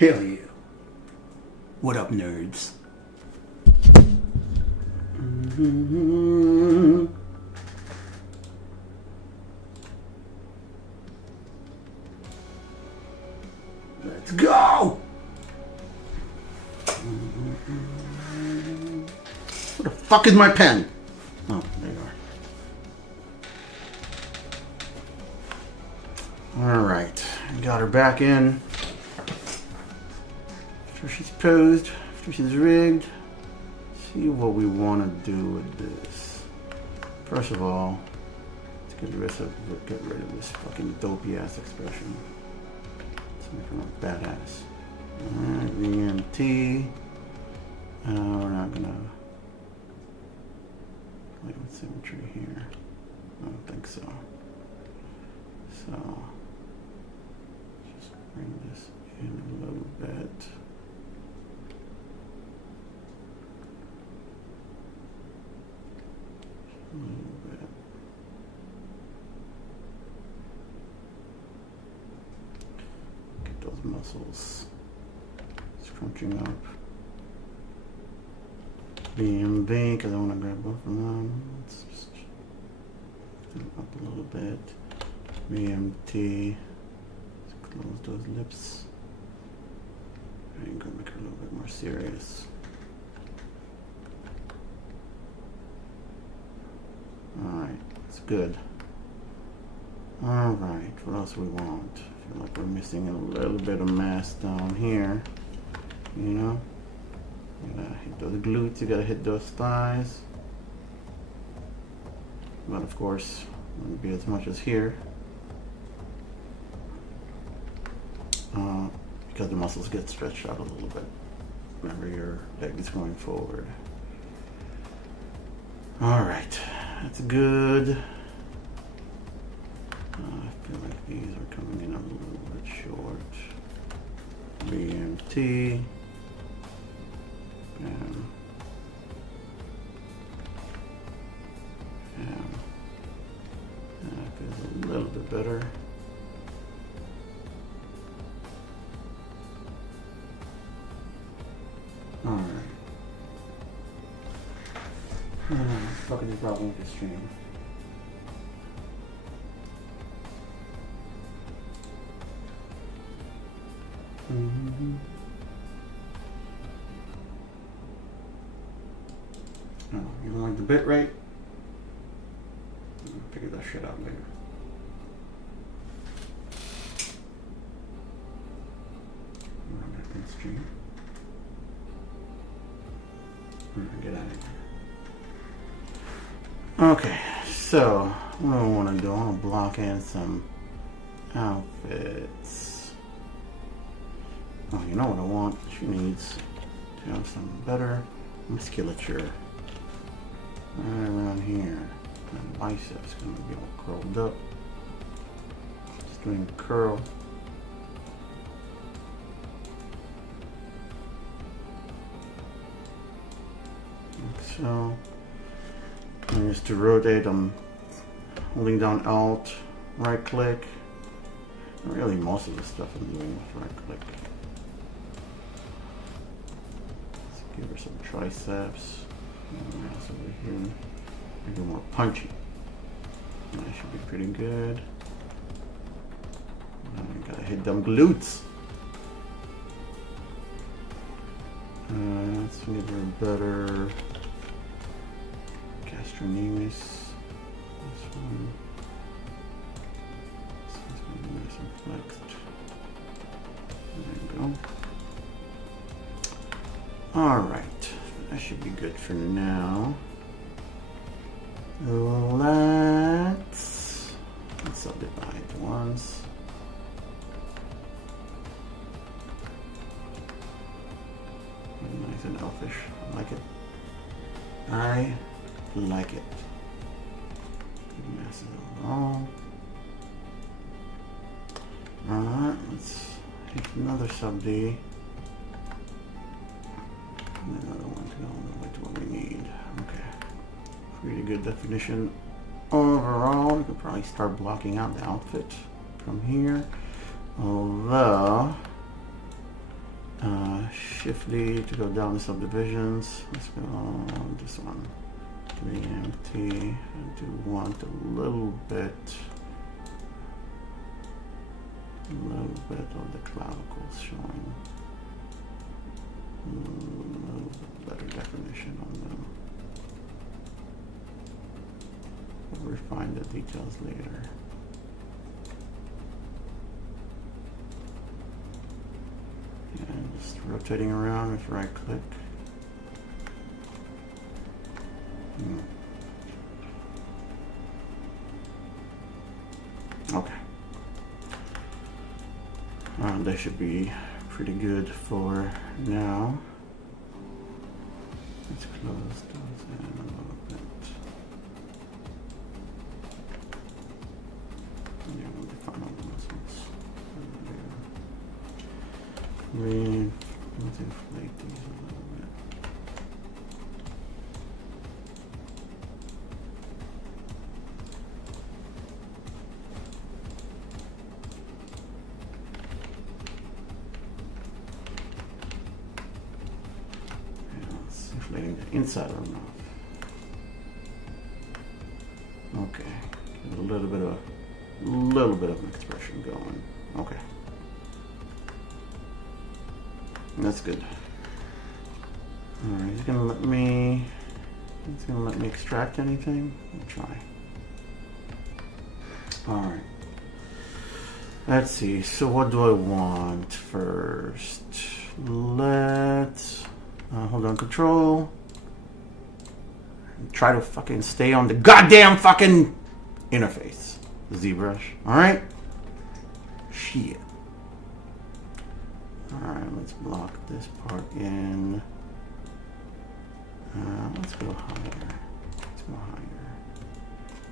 Hell yeah. What up, nerds? Let's go! Where the fuck is my pen? Oh, there you are. Alright, got her back in. After she's posed, after she's rigged. See what we want to do with this. First of all, let's get rid of this fucking dopey ass expression. Let's make her look badass. Alright, VMT. We're not gonna play with symmetry here. I don't think so. So, just bring this in a little bit. A little bit. Get those muscles scrunching up. BMB, because I want to grab both of them. Let's just lift them up a little bit. BMT. Let's close those lips. I'm going to make her a little bit more serious. Alright, that's good. Alright, what else we want? I feel like we're missing a little bit of mass down here. You know? You gotta hit those glutes, you gotta hit those thighs. But of course, wouldn't be as much as here. Because the muscles get stretched out a little bit. Remember, your leg is going forward. Alright, that's good. I feel like these are coming in a little bit short. BMT. Bam. Bam. That feels a little bit better. Alright. What the fuck is the problem with this stream? Oh, you don't like the bit rate? I'll figure that shit out later. Run that thin stream. Get out of here. Okay, so what do I want to do? I want to block in some outfits. Oh, you know what I want? She needs to have some better musculature. Right around here. My biceps gonna be all curled up. Just doing a curl. Like so. And just to rotate, I'm holding down Alt, right click. Really, most of the stuff I'm doing with right click. Let's give her some triceps. Ass over here. Make it more punchy. That should be pretty good. Gotta hit them glutes. Let's give her a better gastrocnemius. This one. This one's gonna be nice and flexed. There you go. Alright. That should be good for now. Let's subdivide once. Nice and elfish. I like it. I like it. Good masses overall. Alright, let's hit another sub D. And another one to go all the way to what we need. Okay. Pretty good definition overall. We could probably start blocking out the outfit from here. Although Shift D to go down the subdivisions. Let's go on this one. 3MT. I do want a little bit of the clavicles showing. A little bit better definition on them. We'll refine the details later. And just rotating around with right click. Okay. They should be pretty good for now. Let's close those in a little bit. Yeah, we'll define all the muscles. Let's inflate these a little bit. Inflating the inside of the mouth. Okay, give it a little bit of an expression going. Okay, that's good. All right, he's gonna let me extract anything. I'll try. All right. Let's see. So what do I want first? Let's. Hold on, control. Try to fucking stay on the goddamn fucking interface. Zbrush. Alright? Shit. Alright, let's block this part in. Let's go higher. Let's go higher.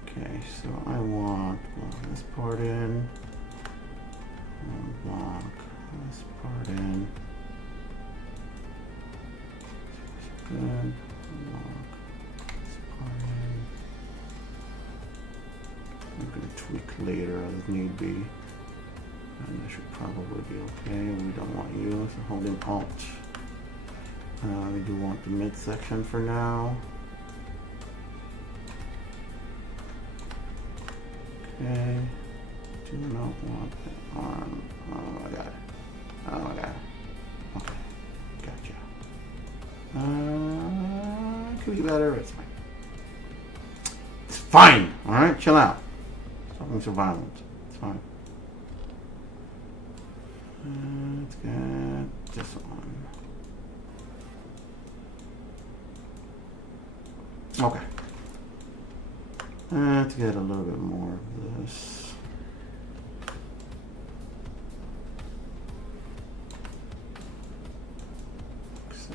Okay, so I want block this part in. And block this part in. Good. Lock this part in. I'm going to tweak later as need be. And that should probably be okay. We don't want you, so holding Alt. We do want the midsection for now. Okay. Do not want the arm. Oh, I got it. Oh, I got it. Okay. Gotcha. Could be better, it's fine. It's fine! Alright, chill out. Stop being so violent. It's fine. Let's get this one. Okay. Let's get a little bit more of this. So.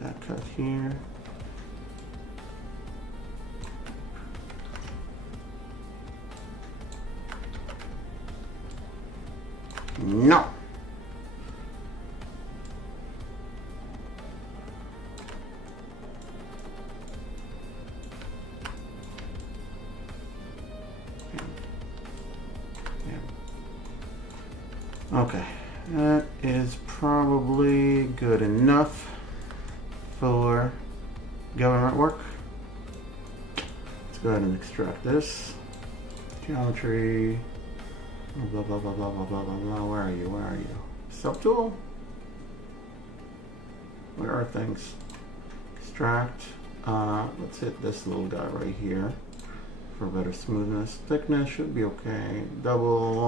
That cut here. No. Okay, that is probably good enough for government work. Let's go ahead and extract this. Geometry. Blah blah blah blah blah blah blah blah. Where are you? Where are you? Subtool? Where are things? Extract. Let's hit this little guy right here for better smoothness. Thickness should be okay. Double.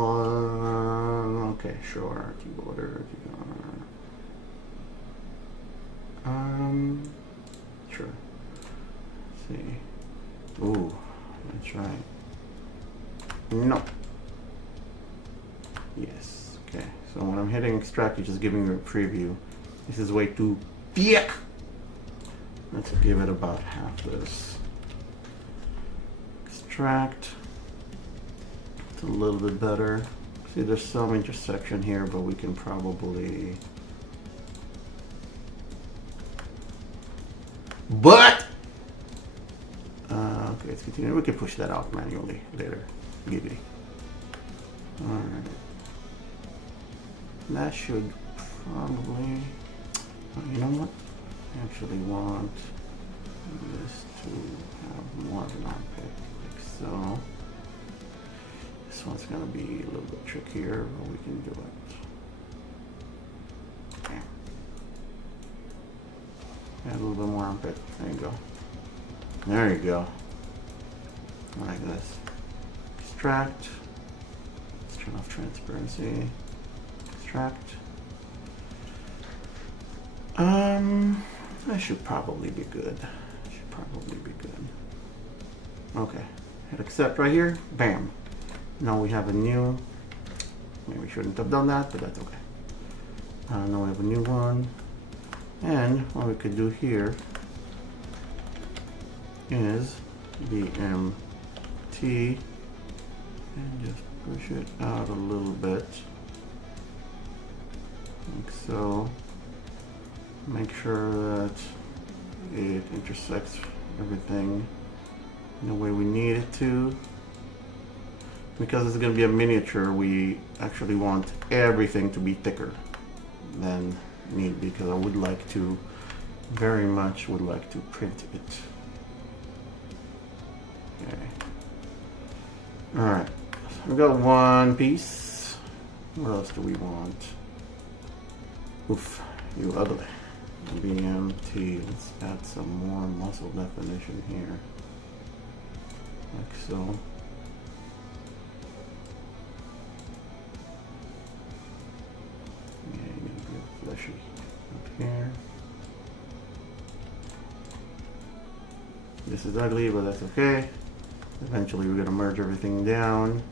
Okay, sure. Keyboarder. Sure. Let's see. Ooh, that's right. No. Yes. Okay. So when I'm hitting extract, it's just giving you a preview. This is way too thick. Let's give it about half this. Extract. It's a little bit better. See, there's some intersection here, but we can probably. Okay, it's let's continue. We can push that out manually later. Giggity. Alright. That should probably, you know what? I actually want this to have more of an armpit, like so. This one's gonna be a little bit trickier, but we can do it. Okay. Add a little bit more armpit. There you go. There you go. Like this. Extract. Let's turn off transparency. Extract. That should probably be good. Should probably be good. Okay. Hit accept right here. Bam. Now we have a new. Maybe we shouldn't have done that, but that's okay. Now we have a new one. And what we could do here is BMT and just push it out a little bit, like so. Make sure that it intersects everything in the way we need it to. Because it's going to be a miniature, we actually want everything to be thicker than need, because I would like to, very much would like to print it. Okay. Alright, so we got one piece. What else do we want? Oof, you ugly. BMT, let's add some more muscle definition here. Like so. Yeah, you're gonna be fleshy up here. This is ugly, but that's okay. Eventually we're gonna merge everything down.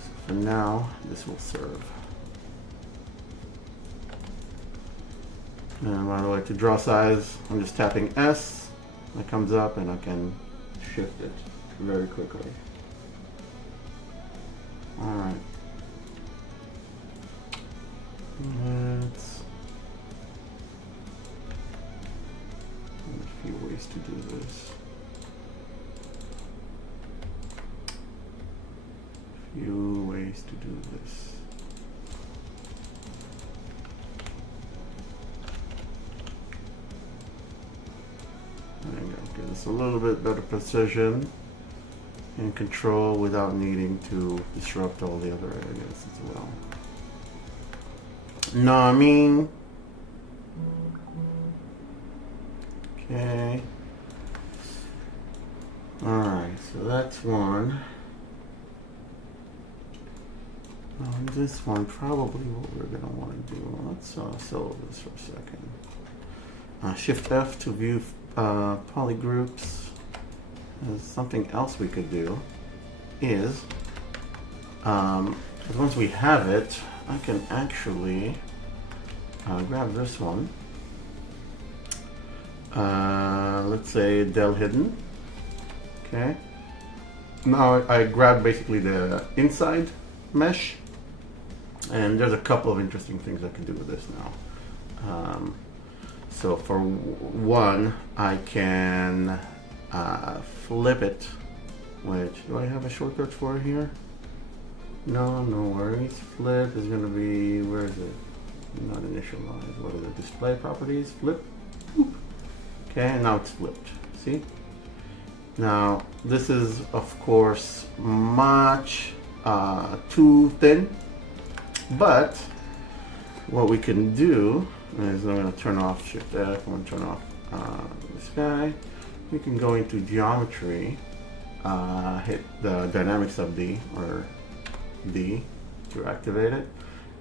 So for now, this will serve. And by the way, to draw size, I'm just tapping S. That comes up and I can shift it very quickly. Alright. Let's... There's a few ways to do this. Few ways to do this. There you go. Give us a little bit better precision and control without needing to disrupt all the other areas as well. Know what I mean? Okay. Alright, so that's one. This one, probably what we're going to want to do. Let's solo this for a second. Shift F to view polygroups. Something else we could do is, once we have it, I can actually grab this one. Let's say del hidden. Okay. Now I grab basically the inside mesh, and there's a couple of interesting things I can do with this now. So for one, I can flip it, which, do I have a shortcut for here? No, no worries. Flip is going to be, where is it? Not initialize. What is it? Display properties, flip. Boop. Okay, and now it's flipped. See? Now, this is, of course, much too thin, but what we can do is, I'm going to turn off Shift F, I'm going to turn off this guy. We can go into geometry, hit the dynamic sub D, or D to activate it.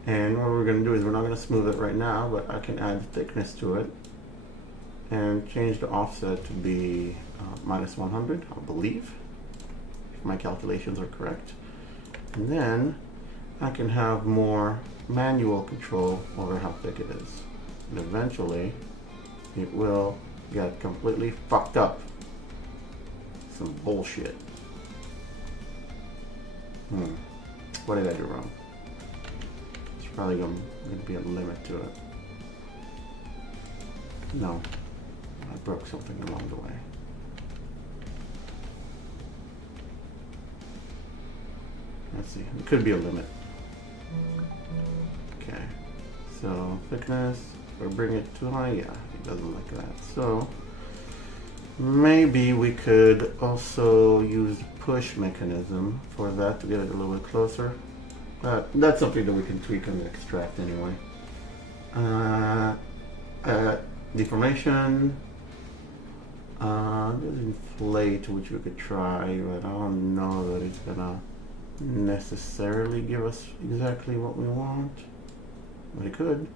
And what we're going to do is, we're not going to smooth it right now, but I can add thickness to it and change the offset to be minus 100, I believe, if my calculations are correct. And then I can have more manual control over how thick it is. And eventually it will get completely fucked up. Some bullshit. What did I do wrong? There's probably going to be a limit to it. No, I broke something along the way. let's see. It could be a limit. Okay. So thickness, or bring it too high. Yeah, it doesn't like that. So maybe we could also use push mechanism for that to get it a little bit closer. That's something that we can tweak and extract anyway. Deformation. There's inflate, which we could try, but I don't know that it's gonna necessarily give us exactly what we want. But it could.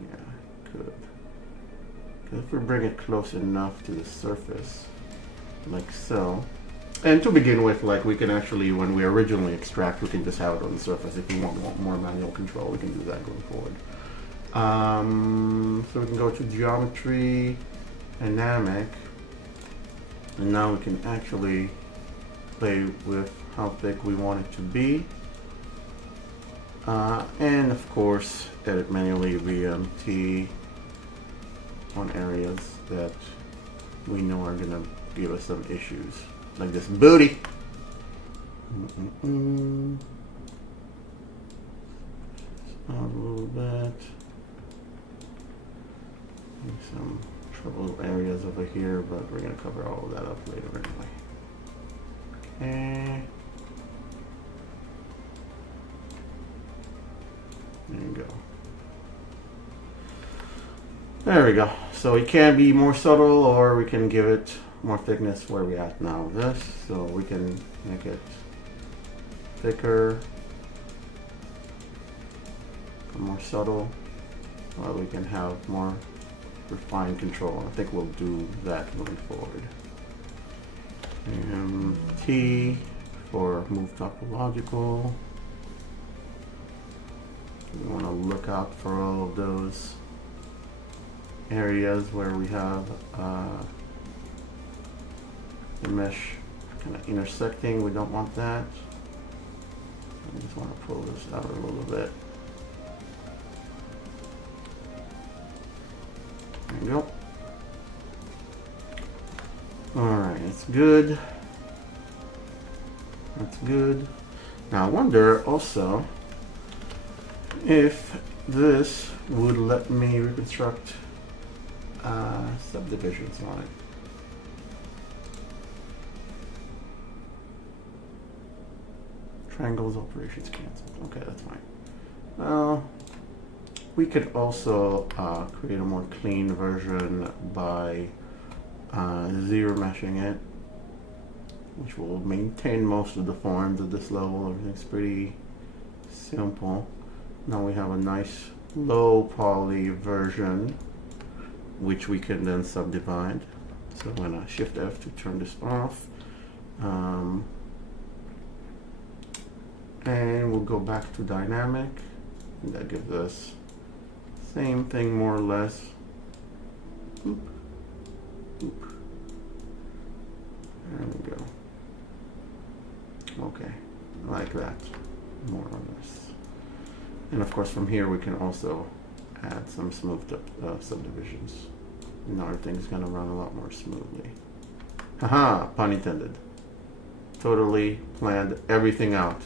Yeah, it could. Because if we bring it close enough to the surface, like so. And to begin with, like we can actually, when we originally extract, we can just have it on the surface. If we want more manual control, we can do that going forward. So we can go to geometry, dynamic, and now we can actually play with how thick we want it to be. And of course, edit manually VMT on areas that we know are gonna give us some issues. Like this booty. A little bit. Some trouble areas over here, but we're gonna cover all of that up later anyway. Okay. There you go. There we go. So it can be more subtle, or we can give it more thickness where we at now. This, so we can make it thicker, more subtle, or we can have more refined control. I think we'll do that moving forward. And T for move topological. We want to look out for all of those areas where we have the mesh kind of intersecting. We don't want that. I just want to pull this out a little bit. There you go. Alright, that's good. That's good. Now I wonder also if this would let me reconstruct subdivisions on it. Triangles operations canceled. Okay, that's fine. Well, we could also create a more clean version by zero meshing it, which will maintain most of the forms at this level. Everything's pretty simple. Now we have a nice low poly version, which we can then subdivide. So I'm gonna Shift F to turn this off. And we'll go back to dynamic, and that gives us same thing more or less. Oop. Oop. There we go. Okay, like that, more or less. And of course from here we can also add some smoothed up subdivisions. Now everything's gonna run a lot more smoothly. Haha, pun intended. Totally planned everything out.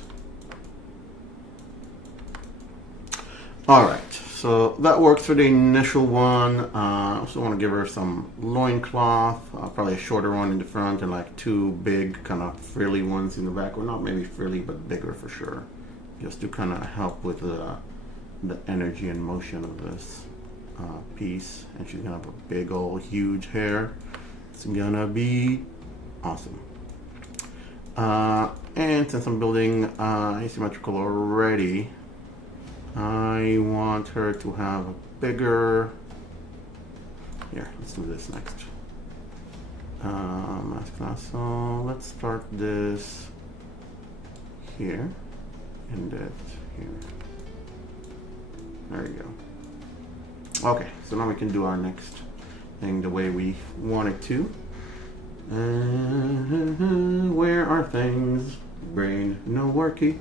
Alright, so that works for the initial one. I also want to give her some loincloth, probably a shorter one in the front and like two big kind of frilly ones in the back. Well, not maybe frilly, but bigger for sure. Just to kind of help with the energy and motion of this piece. And she's going to have a big old huge hair. It's going to be awesome. And since I'm building asymmetrical already, I want her to have a bigger, here, let's do this next. Mask class, so let's start this here, and that here. There you go. Okay, so now we can do our next thing the way we want it to. Where are things? Brain no worky.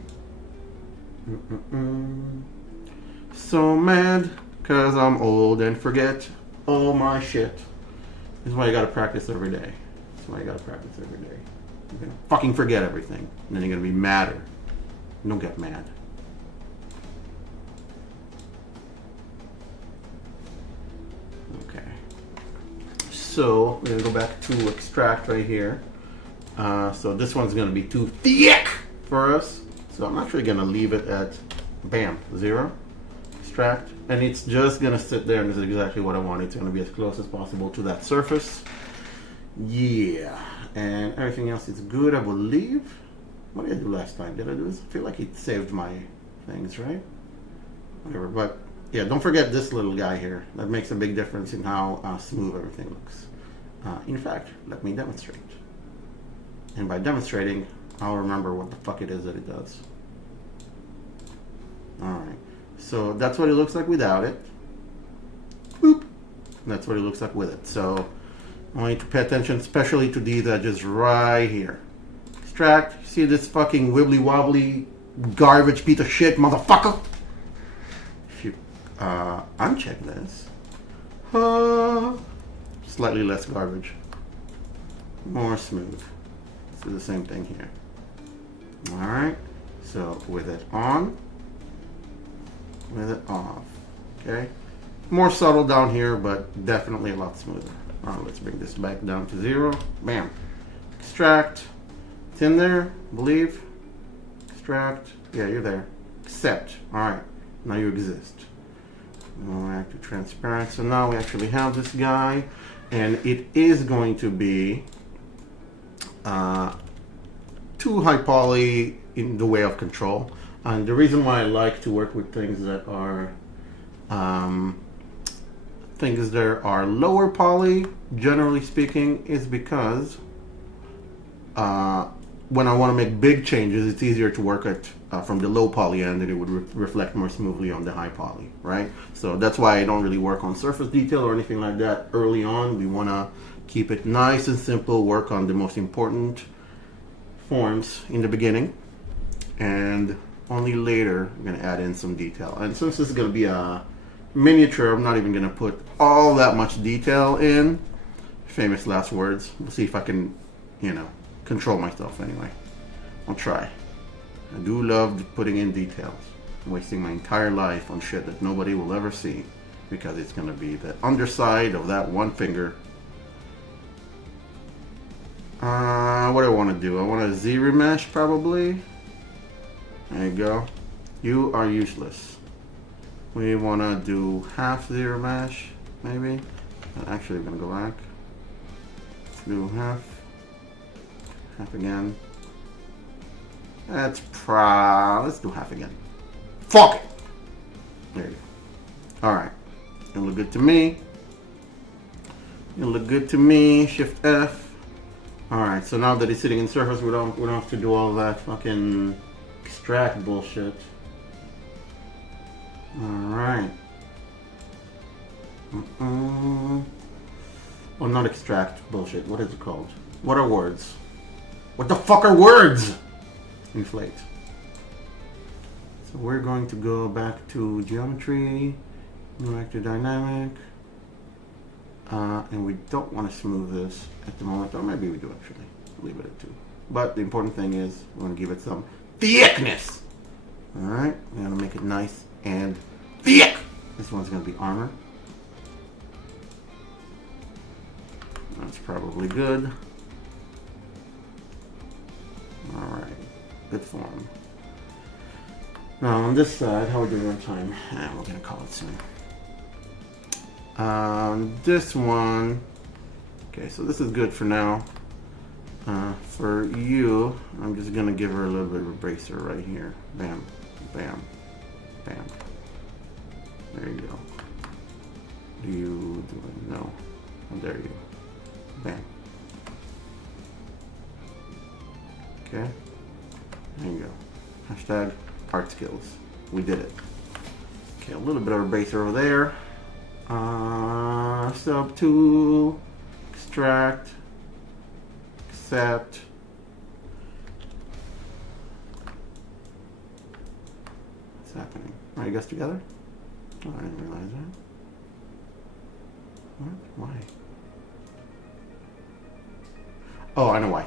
So mad because I'm old and forget all my shit. This is why you gotta practice every day. That's why you gotta practice every day. You're gonna fucking forget everything. And then you're gonna be madder. Don't get mad. Okay. So we're gonna go back to extract right here. So this one's gonna be too thick for us. So I'm actually gonna leave it at, bam, 0. Extract. And it's just gonna sit there, and this is exactly what I want. It's gonna be as close as possible to that surface. Yeah. And everything else is good, I believe. What did I do last time? Did I do this? I feel like it saved my things, right? Whatever. But yeah, don't forget this little guy here. That makes a big difference in how smooth everything looks. In fact, let me demonstrate. And by demonstrating, I'll remember what the fuck it is that it does. Alright. So that's what it looks like without it. Boop. That's what it looks like with it. So I want you to pay attention, especially to these edges right here. Extract. See this fucking wibbly wobbly garbage piece of shit, motherfucker? If you uncheck this, slightly less garbage, more smooth. Let's do the same thing here. All right. So with it on, with it off. Okay. More subtle down here, but definitely a lot smoother. All right, let's bring this back down to 0. Bam. Extract. It's in there, believe. Extract. Yeah, you're there. Accept. All right. Now you exist. Go back to transparent. So now we actually have this guy, and it is going to be too high poly in the way of control. And the reason why I like to work with things that are lower poly, generally speaking, is because when I want to make big changes, it's easier to work at from the low poly end, and it would reflect more smoothly on the high poly, right? So that's why I don't really work on surface detail or anything like that early on. We want to keep it nice and simple, work on the most important forms in the beginning, and only later I'm going to add in some detail. And since this is going to be a miniature, I'm not even going to put all that much detail in. Famous last words. We'll see if I can, control myself anyway. I'll try. I do love putting in details. I'm wasting my entire life on shit that nobody will ever see because it's going to be the underside of that one finger. What do I want to do? I want a Z remesh probably. There you go. You are useless. We want to do half Z remesh maybe. Actually, we're going to go back. Let's do half again. Let's do half again. Fuck it! There you go. Alright. It'll look good to me. It'll look good to me. Shift F. Alright, so now that it's sitting in surface, we don't have to do all that fucking extract bullshit. Alright. Well, not extract bullshit. What is it called? What are words? What the fuck are words? Inflate. So we're going to go back to geometry, go back to dynamic, and we don't want to smooth this at the moment, or maybe we do actually. Leave it at 2. But the important thing is we want to give it some thickness. All right, we're gonna make it nice and thick. This one's gonna be armor. That's probably good. All right, good form. Now on this side, how are we doing on time? We're gonna call it soon. This one, okay, so this is good for now. For you, I'm just gonna give her a little bit of a bracer right here. Bam, bam, bam. There you go. Do you do it? No. Oh, there you go. Bam. Okay. There you go. Hashtag art skills. We did it. Okay, a little bit of a bracer over there. Sub tool, extract, accept. What's happening? Are you guys together? Oh, I didn't realize that. What? Why? Oh, I know why.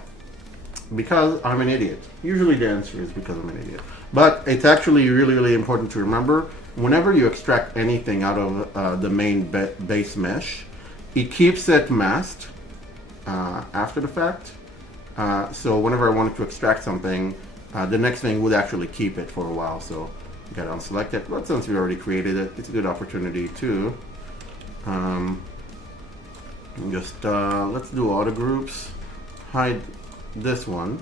because I'm an idiot. Usually the answer is because I'm an idiot. But it's actually really, really important to remember, whenever you extract anything out of the main base mesh, it keeps it masked after the fact. So whenever I wanted to extract something, the next thing would actually keep it for a while. So you gotta unselect it. But since we already created it, it's a good opportunity to just let's do auto groups, hide this one,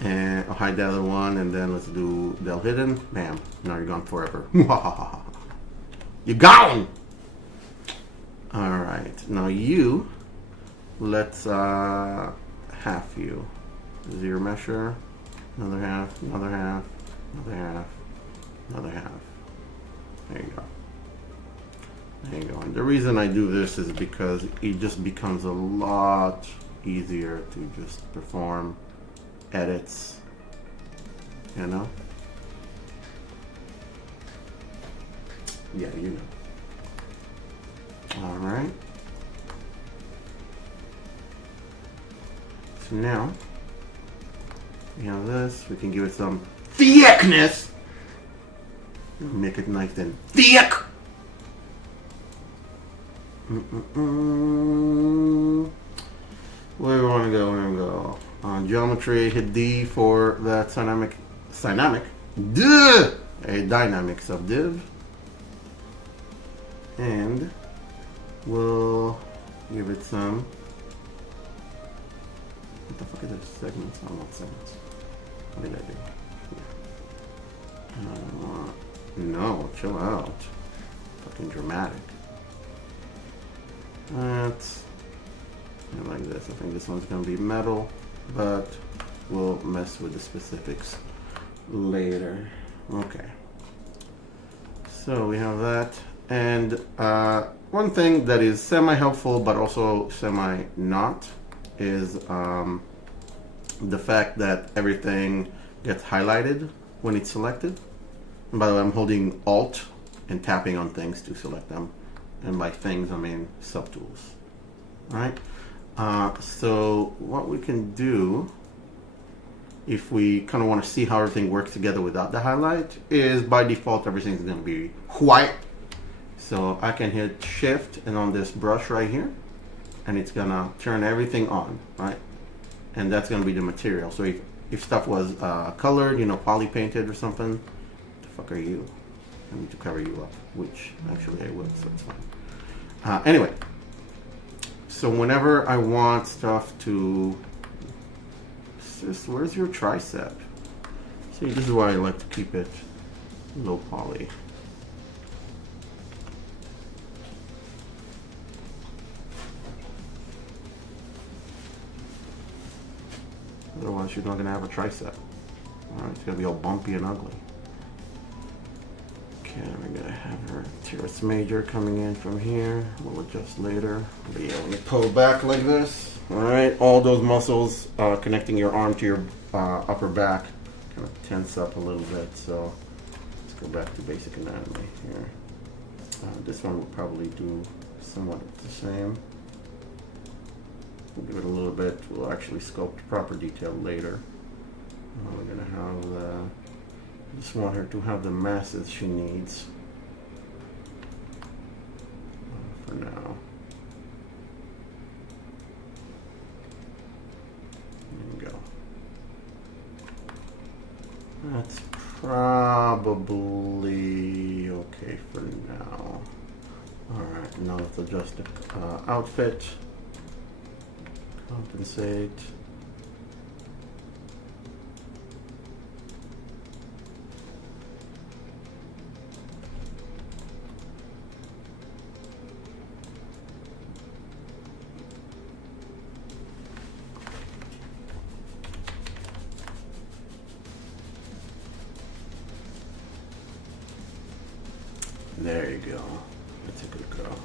and I'll hide the other one, and then let's do del hidden. Bam! Now you're gone forever. You're gone. All right. Now you, let's half you. Zero measure. Another half. Another half. Another half. Another half. There you go. There you go. And the reason I do this is because it just becomes a lot easier to just perform edits, you know? Yeah, you know. Alright. So now, we have this. We can give it some thickness. Make it nice and thick. Where do we want to go? Where do we go? Geometry, hit D for that dynamic, a dynamic subdiv, and we'll give it some. What the fuck is this? Segments? I want segments. What did I do? No, chill out. Fucking dramatic. That's like this. I think this one's gonna be metal, but we'll mess with the specifics later. Okay. So we have that, and one thing that is semi-helpful but also semi-not is the fact that everything gets highlighted when it's selected. And by the way, I'm holding Alt and tapping on things to select them. And by things, I mean subtools. Alright? So what we can do, if we kind of want to see how everything works together without the highlight, is by default everything's going to be white. So I can hit Shift and on this brush right here, and it's going to turn everything on, right? And that's going to be the material. So if stuff was colored, you know, poly painted or something, what the fuck are you? I need to cover you up, which actually I will, so it's fine. Anyway, so whenever I want stuff to, where's your tricep? See, this is why I like to keep it low poly. Otherwise, you're not gonna have a tricep. All right, it's gonna be all bumpy and ugly. Okay, we're gonna have our teres major coming in from here. We'll adjust later. But yeah, let me pull back like this. All right, all those muscles connecting your arm to your upper back kind of tense up a little bit. So let's go back to basic anatomy here. This one will probably do somewhat the same. We'll give it a little bit. We'll actually sculpt proper detail later. We're gonna have just want her to have the masses she needs for now. There you go. That's probably okay for now. Alright, now let's adjust the outfit. Compensate. There you go. That's a good girl.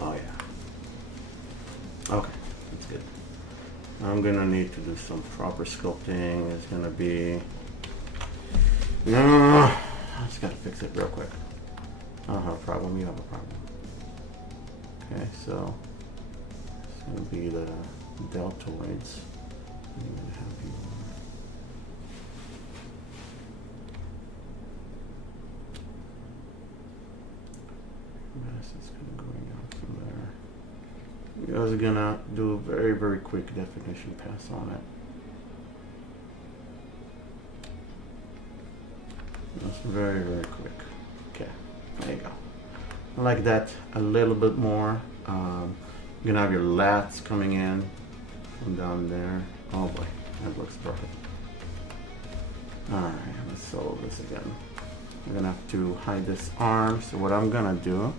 Oh yeah. Okay, that's good. I'm gonna need to do some proper sculpting. It's gonna be... No, I just gotta fix it real quick. I don't have a problem, you have a problem. Okay, so will be the deltoids. I'm gonna have you mass is going out from there. I was gonna do a very, very quick definition pass on it. That's very, very quick. Okay, there you go. I like that a little bit more. You're gonna have your lats coming in from down there. Oh boy, that looks perfect. Alright, let's solve this again. I'm gonna have to hide this arm. So what I'm gonna do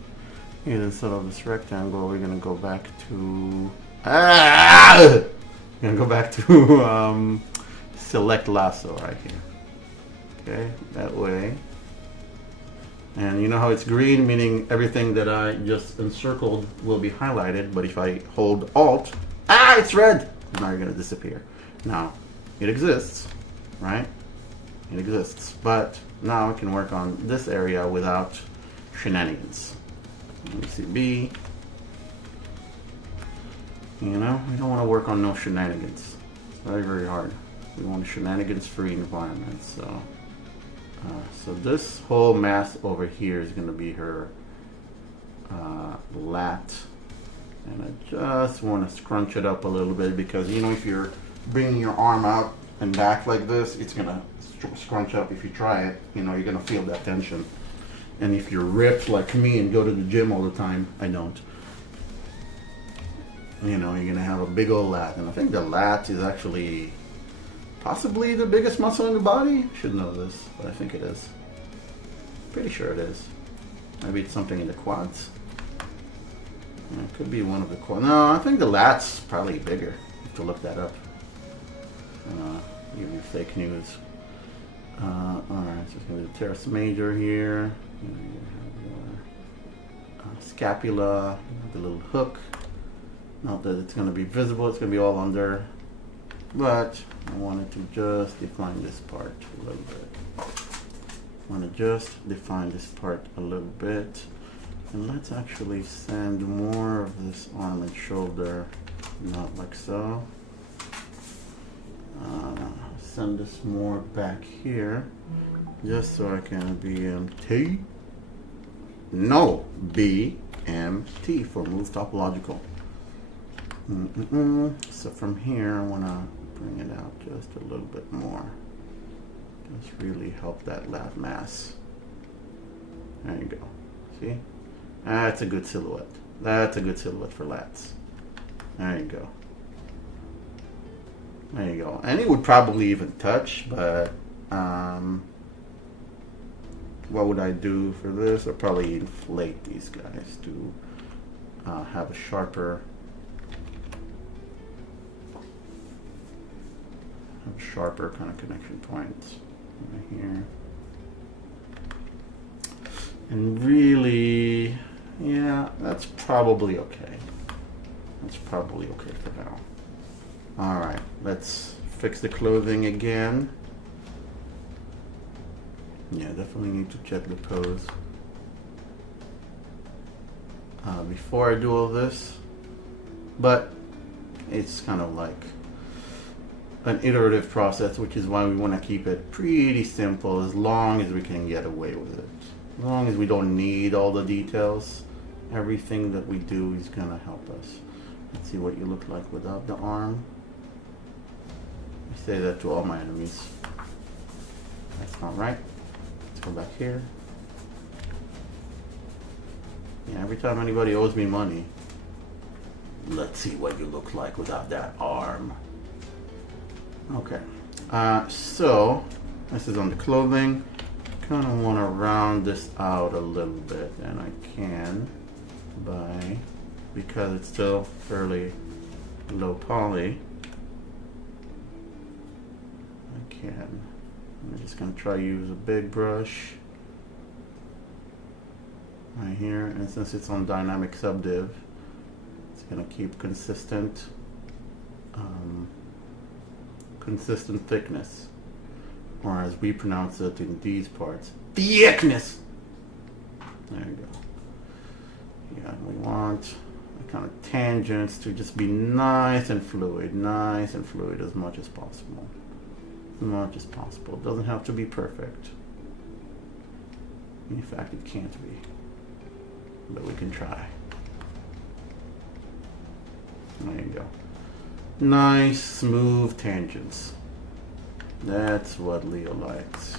is, instead of this rectangle, we're gonna go back to we're gonna go back to select lasso right here. Okay, that way. And you know how it's green, meaning everything that I just encircled will be highlighted, but if I hold Alt, it's red! Now you're gonna disappear. Now, it exists, right? It exists, but now I can work on this area without shenanigans. Let me see, B. You know, we don't want to work on no shenanigans. It's very, very hard. We want a shenanigans-free environment, so... so this whole mass over here is going to be her lat, and I just want to scrunch it up a little bit because, you know, if you're bringing your arm out and back like this, it's going to scrunch up. If you try it, you know, you're going to feel that tension. And if you're ripped like me and go to the gym all the time, I don't, you know, you're going to have a big old lat. And I think the lat is actually possibly the biggest muscle in the body. Should know this, but I think it is. Pretty sure it is. Maybe it's something in the quads. Yeah, it could be one of the quads. No, I think the lat's probably bigger. You have to look that up. Give you fake news. Alright, so it's going to be the teres major here. You have your scapula, the little hook. Not that it's going to be visible, it's going to be all under. But I wanted to just define this part a little bit. I want to just define this part a little bit. And let's actually send more of this arm and shoulder, not like so. Send this more back here, just so I can BMT. No, BMT for move topological. So from here, I want to bring it out just a little bit more. Just really help that lat mass. There you go. See? That's a good silhouette. That's a good silhouette for lats. There you go. There you go. And it would probably even touch, but what would I do for this? I'd probably inflate these guys to have a sharper kind of connection points right here. And really, yeah, that's probably okay. That's probably okay for now. Alright, let's fix the clothing again. Yeah, definitely need to check the pose before I do all this. But it's kind of like an iterative process, which is why we want to keep it pretty simple as long as we can get away with it. As long as we don't need all the details, everything that we do is going to help us. Let's see what you look like without the arm. I say that to all my enemies. That's not right. Let's go back here. Yeah, every time anybody owes me money, let's see what you look like without that arm. Okay, so this is on the clothing. Kind of want to round this out a little bit, and I can by, because it's still fairly low poly, I can. I'm just going to try to use a big brush right here, and since it's on dynamic subdiv, it's going to keep consistent thickness, or as we pronounce it in these parts, thickness. There you go. Yeah, we want kind of tangents to just be nice and fluid as much as possible. As much as possible. It doesn't have to be perfect. In fact, it can't be. But we can try. There you go. Nice, smooth tangents. That's what Leo likes.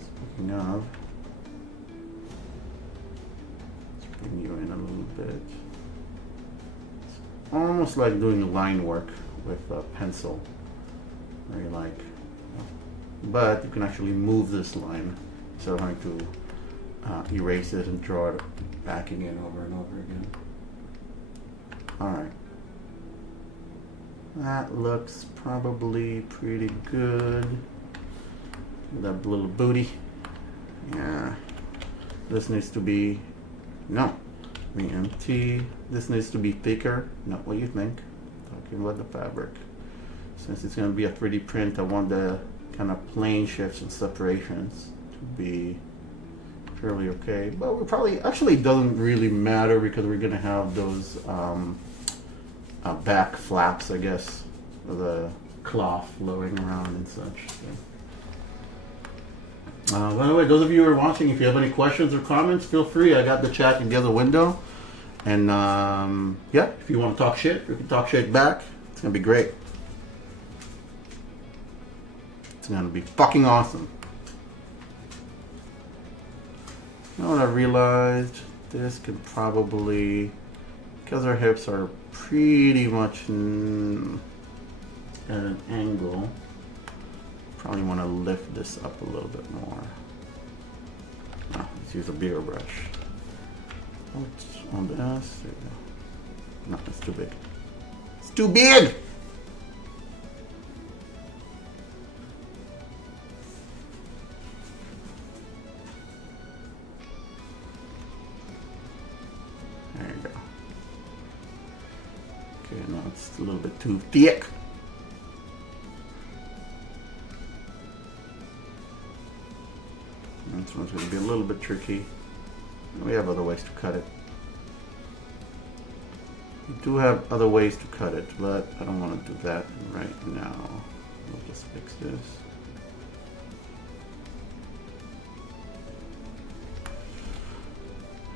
Speaking of, let's bring you in a little bit. It's almost like doing line work with a pencil. Very like, but you can actually move this line instead of having to erase it and draw it back again over and over again. Alright. That looks probably pretty good. That little booty. Yeah. This needs to be, no. VMT. This needs to be thicker. Not what you think. Talking about the fabric. Since it's going to be a 3D print, I want the kind of plane shifts and separations to be fairly okay. But we probably, actually doesn't really matter because we're going to have those back flaps, I guess, of the cloth flowing around and such. So. By the way, those of you who are watching, if you have any questions or comments, feel free. I got the chat in the other window. And yeah, if you want to talk shit, we can talk shit back. It's going to be great. It's going to be fucking awesome. You know what I realized? This could probably, because our hips are pretty much at an angle, probably want to lift this up a little bit more. Oh, let's use a bigger brush. Oops, on this. There you go. No, it's too big. It's too big! There you go. Okay, now it's a little bit too thick. This one's going to be a little bit tricky. We have other ways to cut it. We do have other ways to cut it, but I don't want to do that right now. We'll just fix this.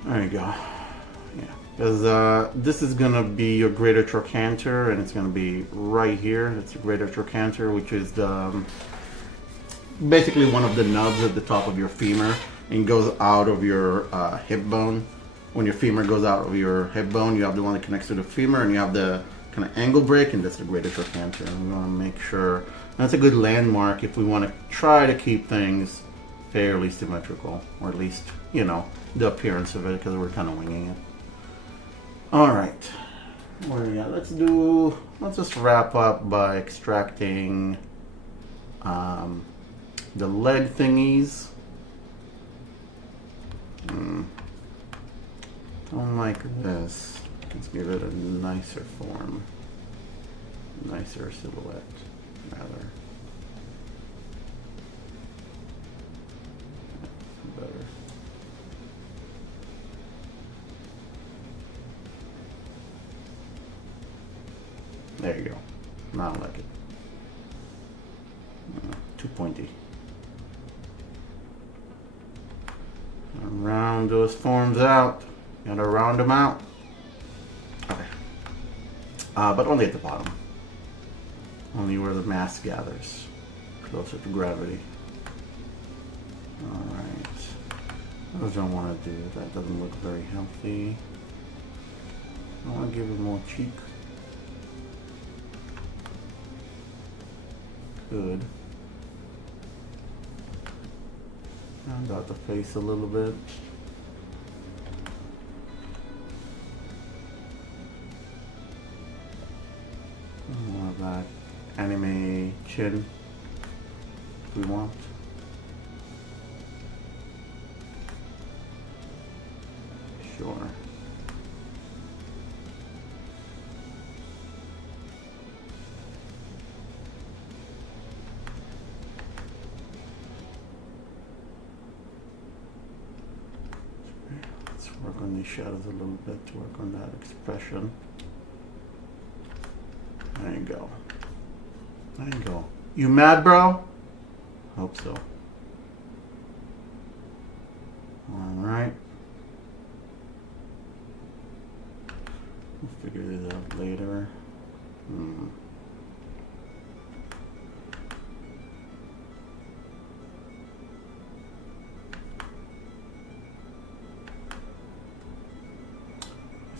There you go. Yeah, because this is going to be your greater trochanter, and it's going to be right here. It's your greater trochanter, which is the basically one of the nubs at the top of your femur and goes out of your hip bone. When your femur goes out of your hip bone, you have the one that connects to the femur, and you have the kind of angle break, and that's the greater trochanter. We want to make sure that's a good landmark if we want to try to keep things fairly symmetrical, or at least, you know, the appearance of it, because we're kind of winging it. All right, what do we got? Let's just wrap up by extracting the leg thingies. Don't like this. Let's give it a nicer form. Nicer silhouette, rather. Better. There you go. Now I like it. Too pointy. Round those forms out. Gotta round them out. Okay. But only at the bottom. Only where the mass gathers. Closer to gravity. Alright. I don't want to do. That doesn't look very healthy. I want to give it more cheek. Good. Round out the face a little bit. More of that anime chin if we want. Sure. Let's work on these shadows a little bit to work on that expression. There you go. There you go. You mad, bro? Hope so. Alright. We'll figure this out later.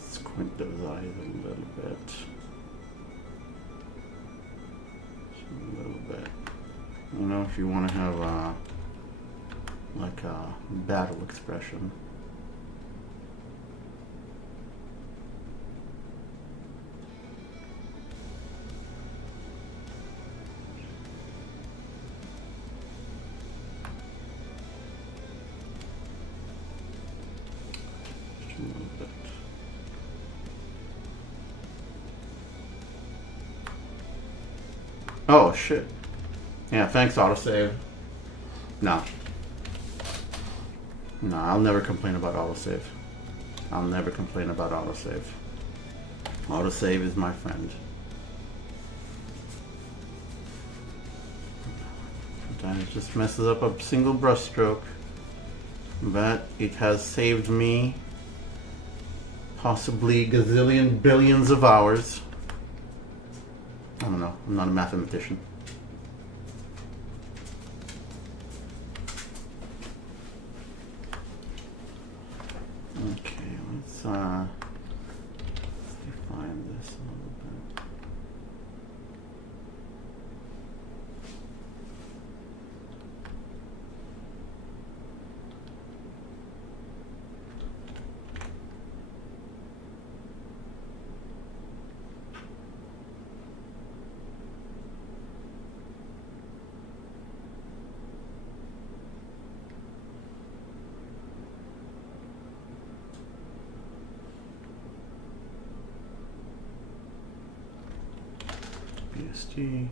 Squint those eyes a little bit. Just a little bit. You know, if you want to have like a battle expression. Just a little bit. Oh shit. Yeah, thanks autosave. No. No, I'll never complain about autosave. I'll never complain about autosave. Autosave is my friend. Sometimes it just messes up a single brush stroke. But it has saved me possibly gazillion billions of hours. I don't know, I'm not a mathematician. Okay, let's define this a little bit. BSD.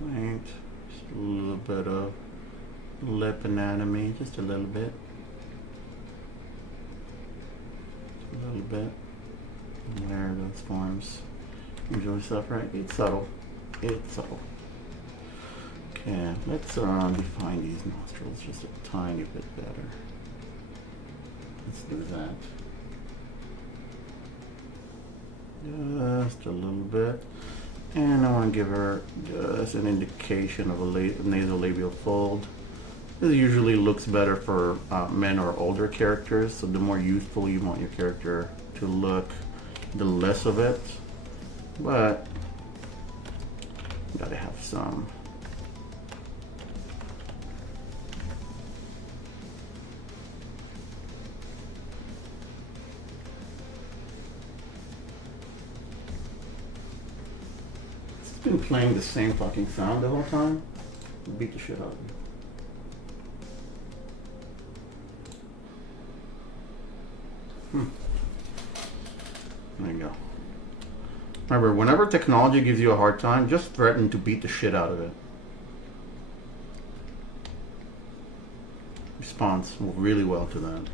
Right. Just a little bit of lip anatomy, just a little bit. Just a little bit. There are those forms. Enjoy stuff, right? It's subtle. It's subtle. Okay, let's define these nostrils just a tiny bit better. Let's do that. Just a little bit. And I want to give her just an indication of a nasolabial fold. This usually looks better for men or older characters, so the more youthful you want your character to look, the less of it. But you gotta have some. Been playing the same fucking sound the whole time. Beat the shit out of you. There you go. Remember, whenever technology gives you a hard time, just threaten to beat the shit out of it. Responds really well to that.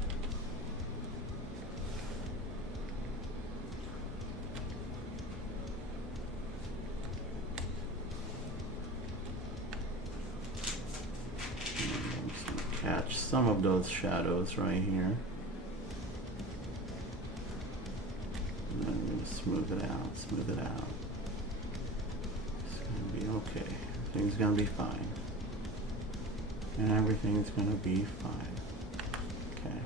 Catch some of those shadows right here. And then we're gonna smooth it out, smooth it out. It's gonna be okay. Everything's gonna be fine. And everything's gonna be fine. Okay.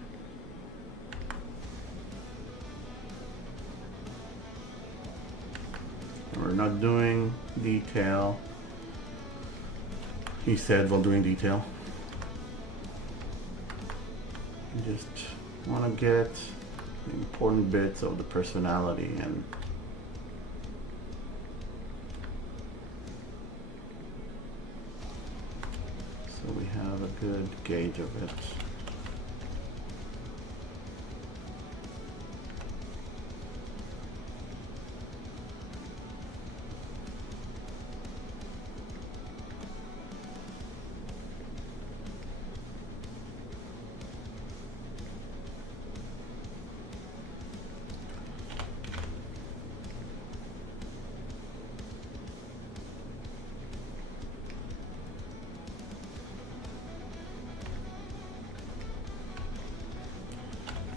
We're not doing detail. He said while doing detail. You just want to get the important bits of the personality and so we have a good gauge of it.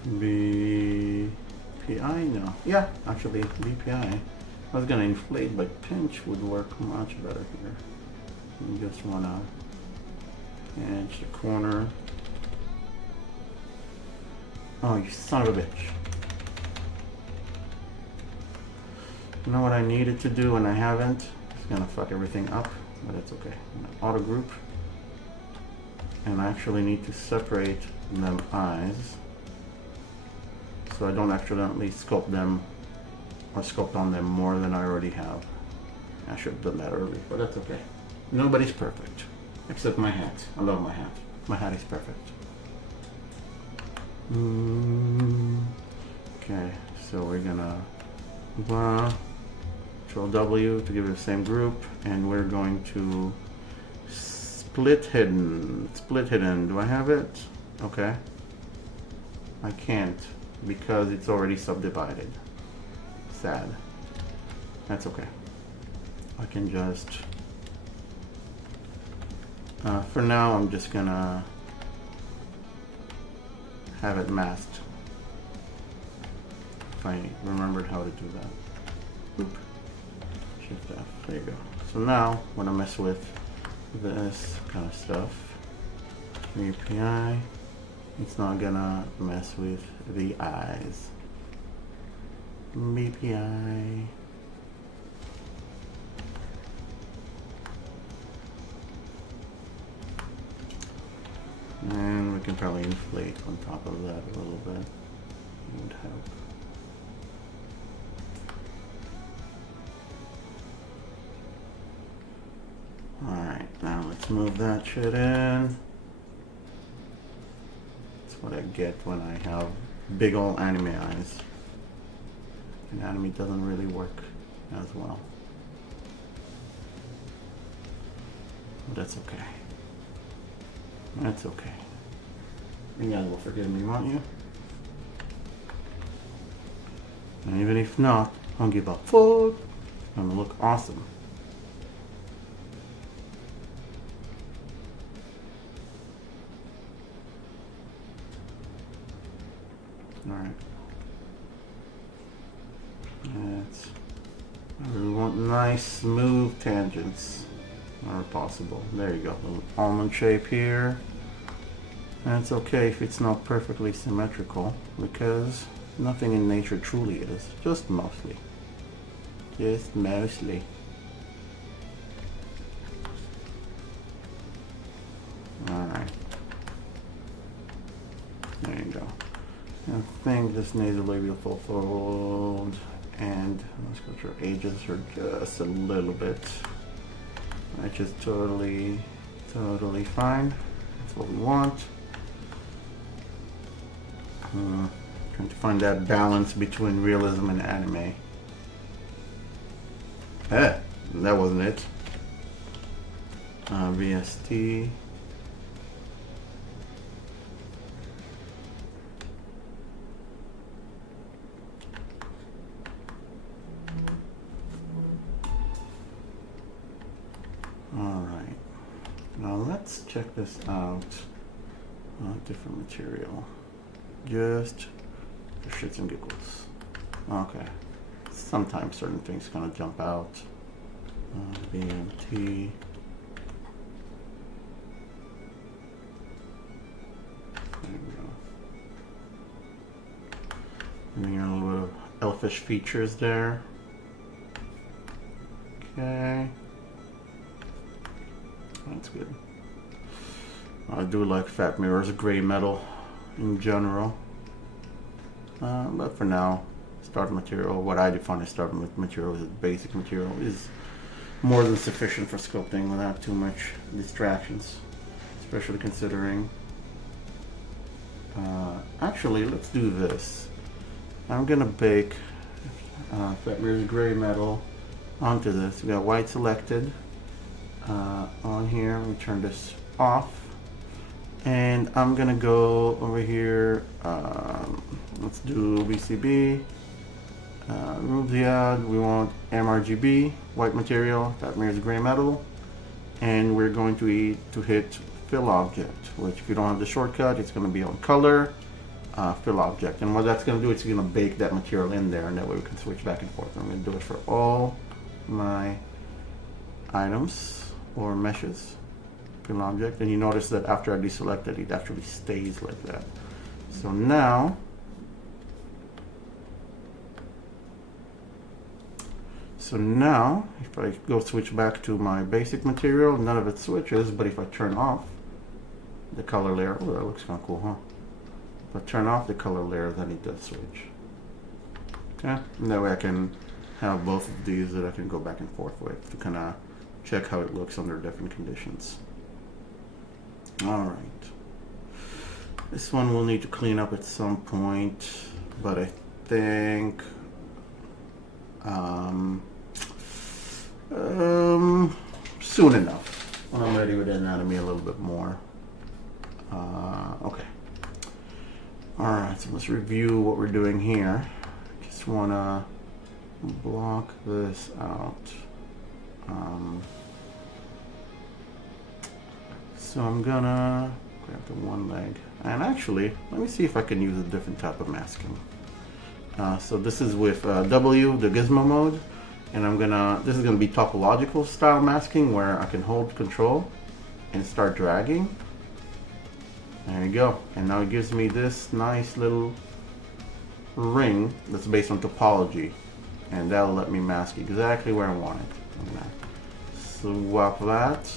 BPI? No. Yeah, actually BPI. I was gonna inflate, but pinch would work much better here. You just wanna pinch the corner. Oh, you son of a bitch. You know what I needed to do and I haven't? It's gonna fuck everything up, but it's okay. Auto group. And I actually need to separate them eyes, so I don't accidentally sculpt them or sculpt on them more than I already have. I should have done that earlier, but that's okay. Nobody's perfect, except my hat. I love my hat. My hat is perfect. Okay, so we're gonna Control W to give it the same group, and we're going to split hidden. Split hidden. Do I have it? Okay. I can't because it's already subdivided. Sad. That's okay. I can just for now I'm just gonna have it masked. If I remembered how to do that. Oop. Shift F. There you go. So now when I mess with this kind of stuff, API, it's not gonna mess with the eyes. BPI. And we can probably inflate on top of that a little bit. It would help. Alright, now let's move that shit in. That's what I get when I have big old anime eyes. And anime doesn't really work as well. But that's okay. That's okay. You guys will forgive me, won't you? And even if not, I don't give a fuck. It's gonna look awesome. Alright. We want nice smooth tangents where possible. There you go. Little almond shape here. And it's okay if it's not perfectly symmetrical, because nothing in nature truly is. Just mostly. Just mostly. Alright. There you go. I think this nasolabial fold and musculature edges are just a little bit, which is totally fine. That's what we want. Trying to find that balance between realism and anime. That wasn't it. VST. Alright, now let's check this out. Different material. Just for shits and giggles. Okay. Sometimes certain things kind of jump out. BMT. There we go. And then a little bit of elfish features there. Okay. That's good. I do like fat mirrors, gray metal in general. But for now, starter material, what I define as starter material is basic material, is more than sufficient for sculpting without too much distractions, especially considering. Actually, let's do this. I'm gonna bake fat mirrors, gray metal onto this. We got white selected. On here, we turn this off, and I'm gonna go over here. Let's do BCB. Remove the add. We want MRGB, white material. That mirrors gray metal, and we're going to hit fill object. Which, if you don't have the shortcut, it's going to be on color, fill object. And what that's going to do, it's going to bake that material in there, and that way we can switch back and forth. I'm going to do it for all my items or meshes. Fill object, and you notice that after I deselect it, it actually stays like that. So now, if I go switch back to my basic material, none of it switches, but if I turn off the color layer, oh, that looks kind of cool, huh? If I turn off the color layer, then it does switch. Okay, and that way I can have both of these that I can go back and forth with to kind of check how it looks under different conditions. All right. This one we'll need to clean up at some point, but I think soon enough, when I'm ready with anatomy a little bit more. Okay. All right, so let's review what we're doing here. Just wanna block this out. So I'm gonna grab the one leg, and actually, let me see if I can use a different type of masking. So this is with W, the gizmo mode, and this is gonna be topological style masking where I can hold control and start dragging. There you go, and now it gives me this nice little ring that's based on topology, and that'll let me mask exactly where I want it. I'm gonna swap that,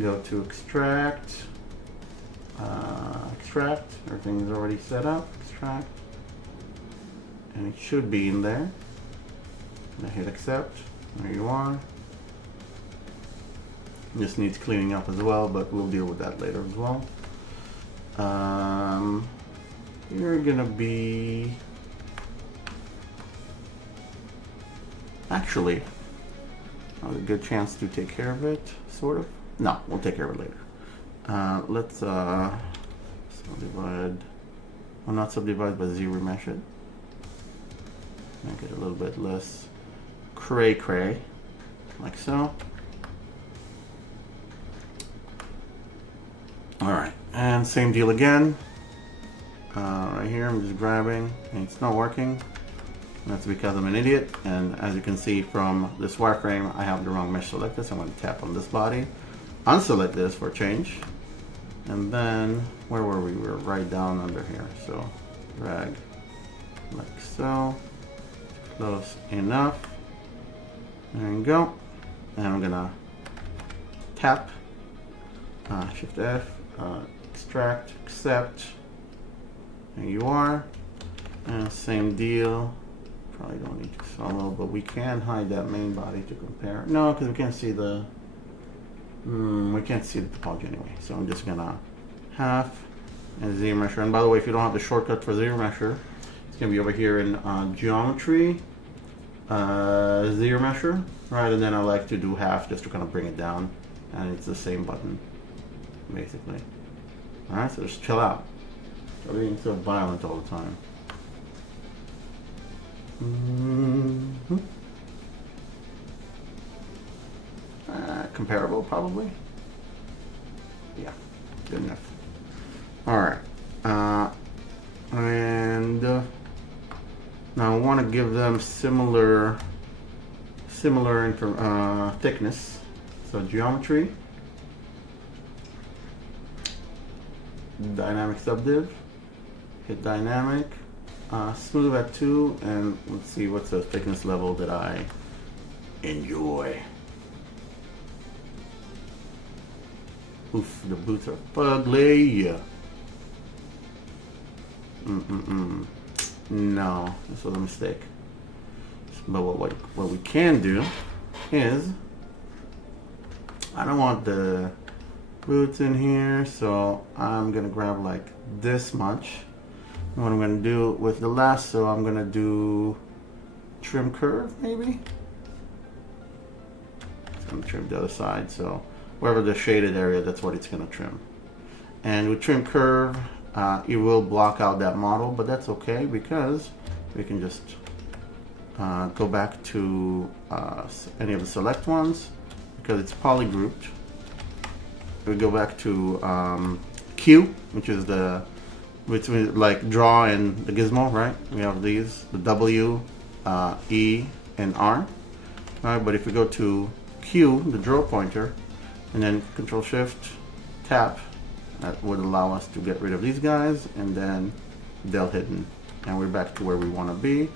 go to extract, everything is already set up, extract, and it should be in there. I hit accept, there you are. This needs cleaning up as well, but we'll deal with that later as well. You're gonna be, actually, a good chance to take care of it, sort of. No, we'll take care of it later. Let's subdivide, well, not subdivide, but Z-remesh it. Make it a little bit less cray-cray, like so. All right, and same deal again. Right here, I'm just grabbing, and it's not working. That's because I'm an idiot, and as you can see from this wireframe, I have the wrong mesh selected, so I'm going to tap on this body, unselect this for a change, and then, where were we? We were right down under here, so drag like so, close enough, there you go, and I'm going to tap, Shift F, extract, accept, there you are, and same deal. Probably don't need to solo, but we can hide that main body to compare. No, because we can't see the topology anyway. So I'm just gonna half and Z-mesher. And by the way, if you don't have the shortcut for Z-mesher, it's gonna be over here in geometry, Z-mesher, right? And then I like to do half just to kind of bring it down, and it's the same button, basically. All right, so just chill out. Stop being so violent all the time. Comparable, probably. Yeah, good enough. All right, and now I want to give them similar thickness. So geometry, dynamic subdiv, hit dynamic. Smooth at 2, and let's see what's the thickness level that I enjoy. Oof, the boots are fugly. No, this was a mistake. But what we can do is, I don't want the boots in here, so I'm gonna grab like this much. What I'm going to do with the lasso, I'm going to do trim curve, maybe. It's going to trim the other side, so wherever the shaded area, that's what it's going to trim. And with trim curve, it will block out that model, but that's okay because we can just go back to any of the select ones because it's polygrouped. We go back to Q, which is the between like draw and the gizmo, right? We have these, the W, E, and R. Alright, but if we go to Q, the draw pointer, and then Control Shift tap, that would allow us to get rid of these guys, and then del hidden, and we're back to where we want to be.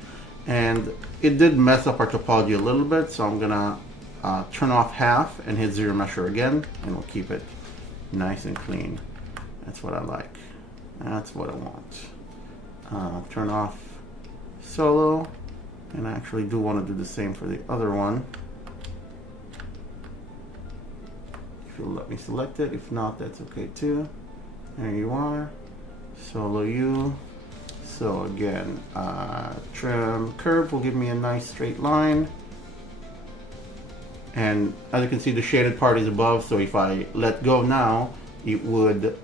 And it did mess up our topology a little bit, so I'm gonna turn off half and hit zero measure again, and we'll keep it nice and clean. That's what I like. That's what I want. Turn off solo, and I actually do want to do the same for the other one. If you'll let me select it, if not, that's okay too. There you are. Solo U. So again, trim curve will give me a nice straight line. And as you can see, the shaded part is above, so if I let go now, it would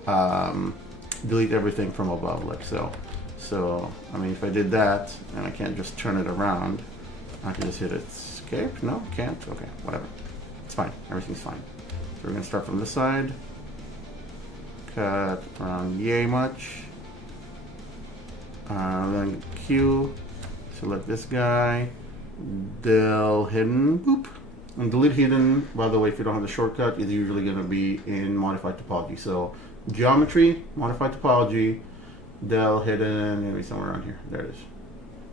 delete everything from above, like so. So, I mean, if I did that, and I can't just turn it around, I can just hit escape. No, can't. Okay, whatever. It's fine. Everything's fine. So we're gonna start from this side. Cut around yay much. Then Q. Select this guy. Del hidden. Boop. And delete hidden, by the way, if you don't have the shortcut, is usually going to be in modified topology. So geometry, modified topology, del hidden, maybe somewhere around here. There it is.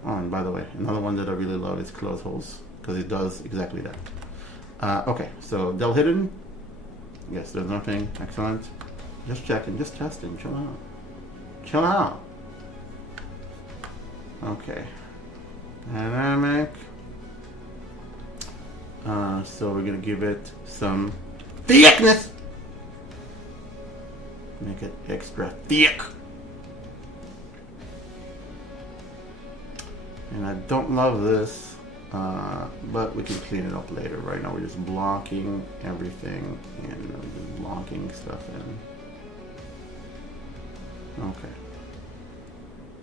Oh, and by the way, another one that I really love is close holes, because it does exactly that. Okay, so del hidden. Yes, there's nothing. Excellent. Just checking, just testing. Chill out. Chill out. Okay. Dynamic. So we're gonna give it some thickness. Make it extra thick. And I don't love this, but we can clean it up later. Right now we're just blocking everything and just blocking stuff in. Okay.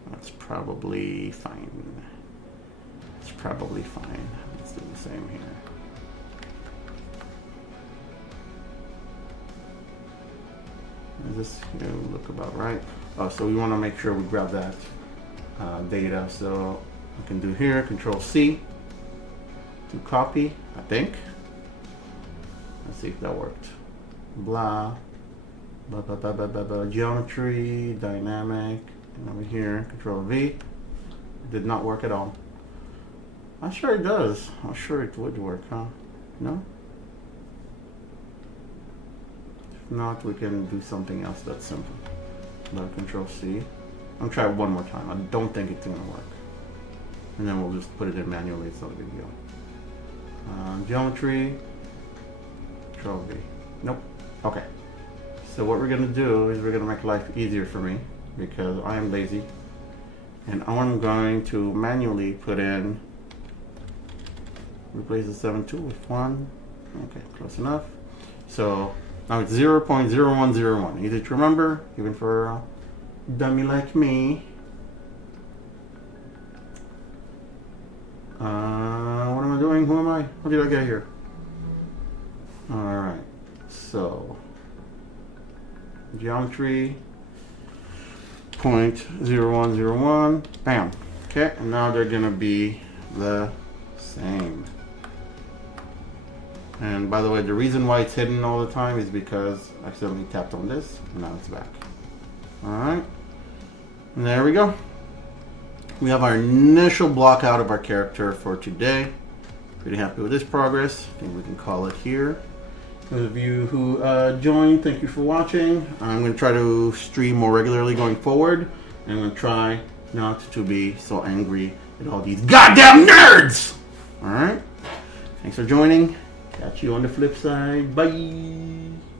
That's probably fine. It's probably fine. Let's do the same here. Does this here look about right? Oh, so we want to make sure we grab that data. So we can do here, Control C to copy, I think. Let's see if that worked. Blah, blah, blah, blah, blah, blah, blah. Geometry, dynamic, and over here, Control V. It did not work at all. I'm sure it does. I'm sure it would work, huh? No? If not, we can do something else that's simple. Control C. I'll try it one more time. I don't think it's gonna work. And then we'll just put it in manually. It's not a big deal. Geometry. Control V. Nope. Okay. So what we're gonna do is we're gonna make life easier for me because I am lazy, and I'm going to manually put in. Replace the 7.2 with 1. Okay, close enough. So now it's 0.0101. Easy to remember, even for a dummy like me. What am I doing? Who am I? How did I get here? Alright, so geometry 0.0101. Bam. Okay, and now they're gonna be the same. And by the way, the reason why it's hidden all the time is because I accidentally tapped on this, and now it's back. Alright, and there we go. We have our initial block out of our character for today. Pretty happy with this progress. I think we can call it here. Those of you who joined, thank you for watching. I'm going to try to stream more regularly going forward. And I'm going to try not to be so angry at all these goddamn nerds! Alright? Thanks for joining. Catch you on the flip side. Bye!